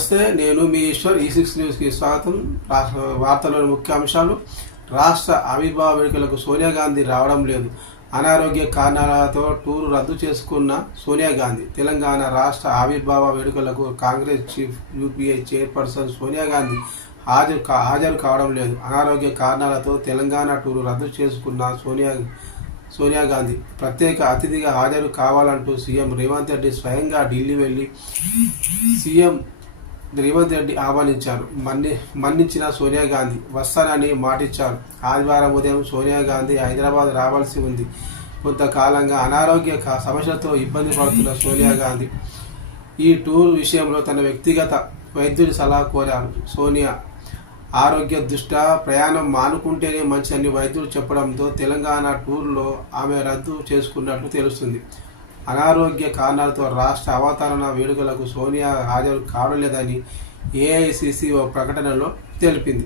నమస్తే, నేను మీ ఈశ్వర్. E6 న్యూస్కి స్వాగతం. వార్తల్లోని ముఖ్య అంశాలు. రాష్ట్ర ఆవిర్భావ వేడుకలకు సోనియా గాంధీ రావడం లేదు. అనారోగ్య కారణాలతో టూరు రద్దు చేసుకున్న సోనియా గాంధీ. తెలంగాణ రాష్ట్ర ఆవిర్భావ వేడుకలకు Congress chief UPA chairperson Sonia Gandhi హాజరు కావడం లేదు. అనారోగ్య కారణాలతో తెలంగాణ టూరు రద్దు చేసుకున్న సోనియా గాంధీ ప్రత్యేక అతిథిగా హాజరు కావాలంటూ సీఎం రేవంత్ రెడ్డి స్వయంగా ఢిల్లీ వెళ్లి సీఎం రేవంత్ రెడ్డి ఆహ్వానించారు. మన్నించిన సోనియా గాంధీ వస్తానని మాటిచ్చారు. ఆదివారం ఉదయం సోనియా గాంధీ హైదరాబాద్ రావాల్సి ఉంది. కొంతకాలంగా అనారోగ్య సమస్యలతో ఇబ్బంది పడుతున్న సోనియా గాంధీ ఈ టూర్ విషయంలో తన వ్యక్తిగత వైద్యుడి సలహా కోరారు. సోనియా ఆరోగ్య దృష్ట్యా ప్రయాణం మానుకుంటేనే మంచిదని వైద్యులు చెప్పడంతో తెలంగాణ టూర్లో ఆమె రద్దు చేసుకున్నట్లు తెలుస్తుంది. అనారోగ్య కారణాలతో రాష్ట్ర అవతరణ వేడుకలకు సోనియా హాజరు కావడం లేదని ఏఐసిసి ఓ ప్రకటనలో తెలిపింది.